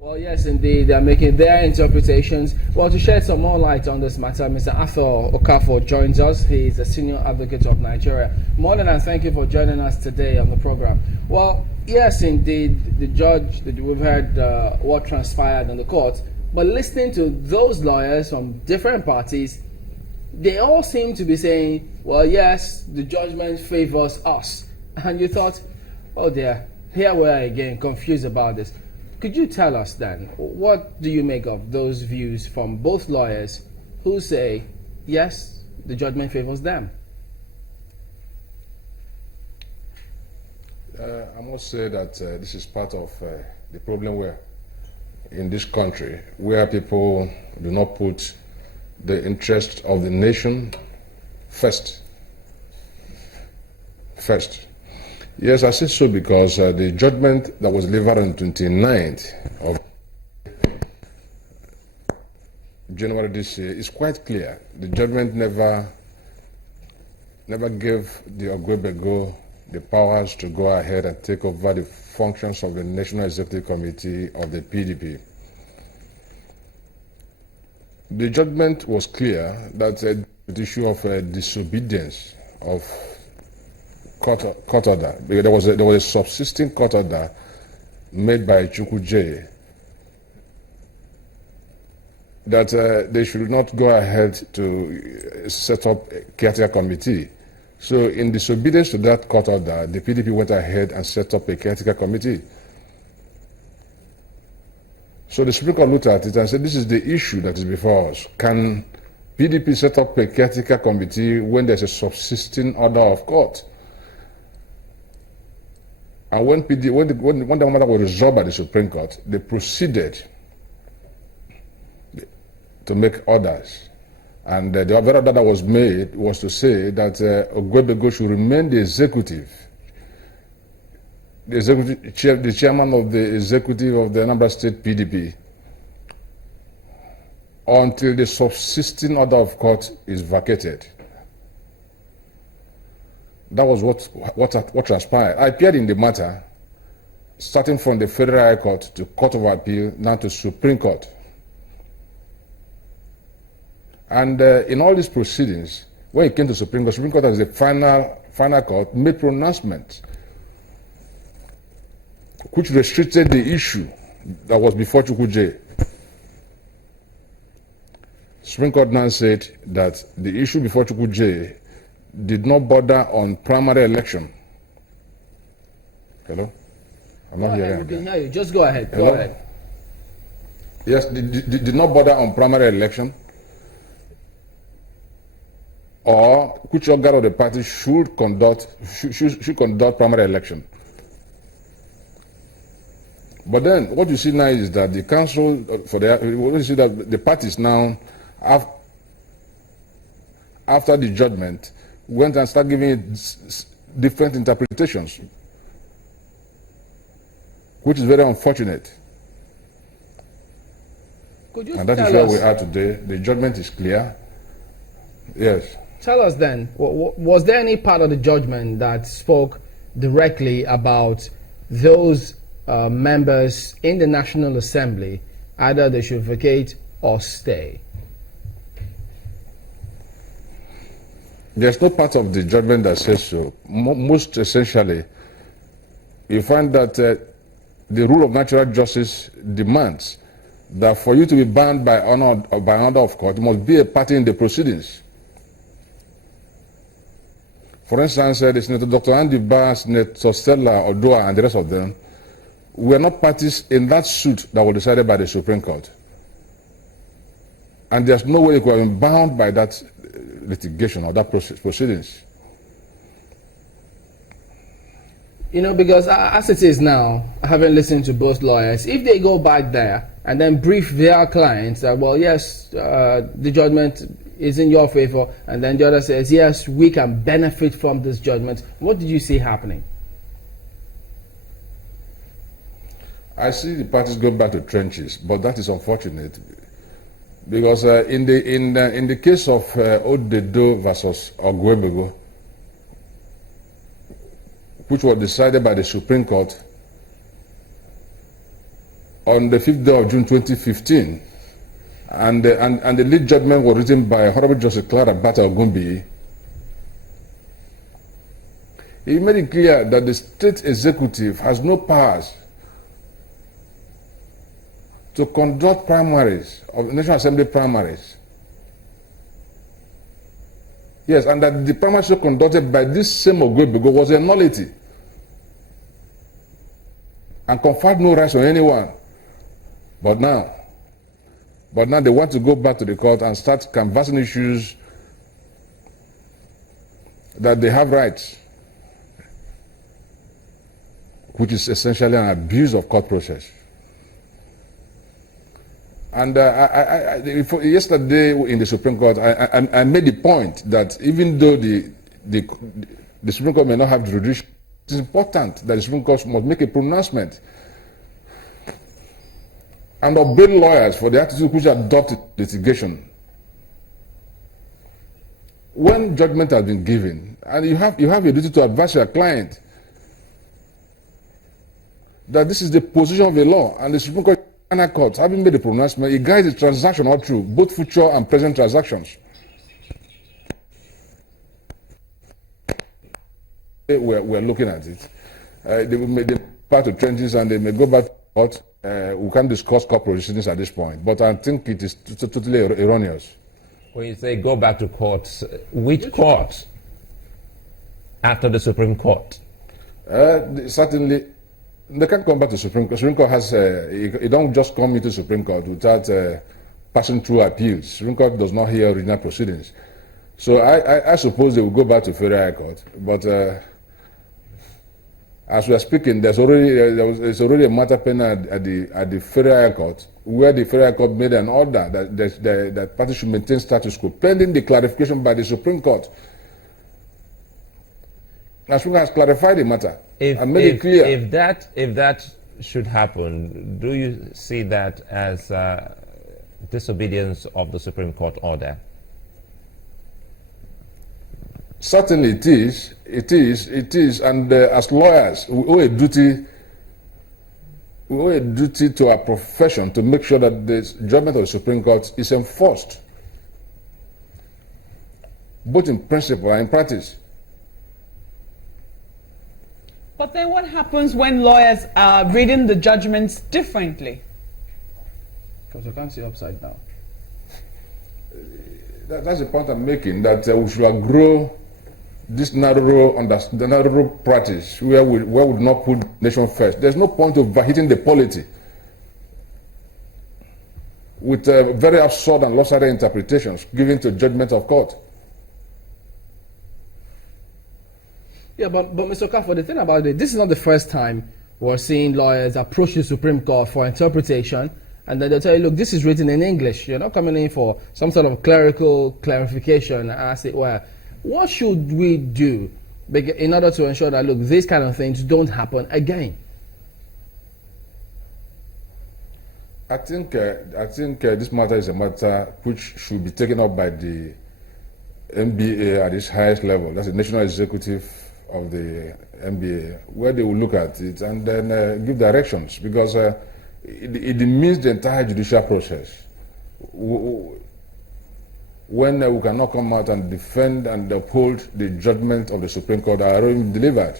Well, yes, indeed. They're making their interpretations. Well, to shed some more light on this matter, Mr. Arthur Okafor joins us. He is a senior advocate of Nigeria. Morning, and thank you for joining us today on the program. Well, yes, indeed, the judge, we've heard what transpired in the court, but listening to those lawyers from different parties, they all seem to be saying, well, yes, the judgment favors us. And you thought, oh dear, here we are again, confused about this. Could you tell us then, what do you make of those views from both lawyers who say, yes, the judgment favors them? I must say that this is part of the problem where, in this country, where people do not put the interest of the nation first. Yes, I say so because the judgment that was delivered on 29th of January this year is quite clear. The judgment never gave the Oguebego the powers to go ahead and take over the functions of the National Executive Committee of the PDP. The judgment was clear that the issue of disobedience of court order, because there was a subsisting court order made by Chukwuje that they should not go ahead to set up a caretaker committee. So in disobedience to that court order, the PDP went ahead and set up a caretaker committee. So the Supreme Court looked at it and said, this is the issue that is before us. Can PDP set up a caretaker committee when there's a subsisting order of court? And when the matter was resolved by the Supreme Court, they proceeded to make orders. And the other order that was made was to say that Oguebego should remain the chairman of the executive of the Anambra State PDP until the subsisting order of court is vacated. That was what transpired. I appeared in the matter, starting from the Federal High Court to Court of Appeal, now to Supreme Court. And in all these proceedings, when it came to Supreme Court as the final court, made pronouncements which restricted the issue that was before Chukwuje. Supreme Court now said that the issue before Chukwuje did not border on primary election. Hello? I'm not hearing. We can hear you. Just go ahead. Hello? Go ahead. Yes, did not border on primary election, or which organ of the party should conduct primary election. But then what you see now is that the council what you see that the parties now, after the judgment, went and started giving it different interpretations, which is very unfortunate. And that is where we are today. The judgment is clear. Yes. Tell us then, was there any part of the judgment that spoke directly about those members in the National Assembly, either they should vacate or stay? There's no part of the judgment that says so. Most essentially, you find that the rule of natural justice demands that for you to be banned by honor or by order of court, you must be a party in the proceedings. For instance, the Senator Dr. Andy Barr, Senator Stella Odua, and the rest of them were not parties in that suit that was decided by the Supreme Court. And there's no way they could have been bound by that litigation or that proceedings. You know, because as it is now, having listened to both lawyers, if they go back there and then brief their clients that, well, yes, the judgment is in your favor, and then the other says, yes, we can benefit from this judgment, what did you see happening? I see the parties going back to trenches, but that is unfortunate, because in the case of Oguebego versus Oguebego, which was decided by the Supreme Court on the 5th day of June 2015, and the lead judgment was written by Honorable Justice Clara Bata Ogumbi. He made it clear that the state executive has no powers to conduct primaries of National Assembly primaries. Yes, and that the primaries conducted by this same Oguebego was a nullity and conferred no rights on anyone. But now they want to go back to the court and start canvassing issues that they have rights, which is essentially an abuse of court process. And yesterday in the Supreme Court, I made the point that even though the Supreme Court may not have jurisdiction, it is important that the Supreme Court must make a pronouncement and obey lawyers for the attitude which adopt litigation. When judgment has been given, and you have a duty to advise your client that this is the position of the law, and the Supreme Court courts having made a pronouncement, it guides the transaction all through, both future and present transactions. We're looking at it. They may part of trenches and they may go back to court. We can't discuss court proceedings at this point, but I think it is totally erroneous. When you say go back to courts, which court after the Supreme Court? Certainly, they can't come back to Supreme Court. Supreme Court has, you don't just come into Supreme Court without passing through appeals. Supreme Court does not hear original proceedings. So I suppose they will go back to Federal High Court. But as we are speaking, there's already a matter pending at the Federal High Court, where the Federal High Court made an order that parties should maintain status quo, pending the clarification by the Supreme Court. The Supreme Court has clarified the matter and made it clear. If that should happen, do you see that as disobedience of the Supreme Court order? Certainly it is. It is. And as lawyers, we owe a duty to our profession to make sure that the judgment of the Supreme Court is enforced, both in principle and in practice. But then what happens when lawyers are reading the judgments differently? Because you can't see upside down. That's the point I'm making, that we should outgrow this narrow practice where we would not put nation first. There's no point of hitting the polity with very absurd and lopsided interpretations given to judgment of court. Yeah, but Mr. Okafor, the thing about it, this is not the first time we're seeing lawyers approach the Supreme Court for interpretation, and then they'll tell you, look, this is written in English. You're not coming in for some sort of clerical clarification, as it were. What should we do in order to ensure that, look, these kind of things don't happen again? I think this matter is a matter which should be taken up by the NBA at its highest level. That's the National Executive of the NBA, where they will look at it and then give directions, because it demeans the entire judicial process. When we cannot come out and defend and uphold the judgment of the Supreme Court that are already delivered.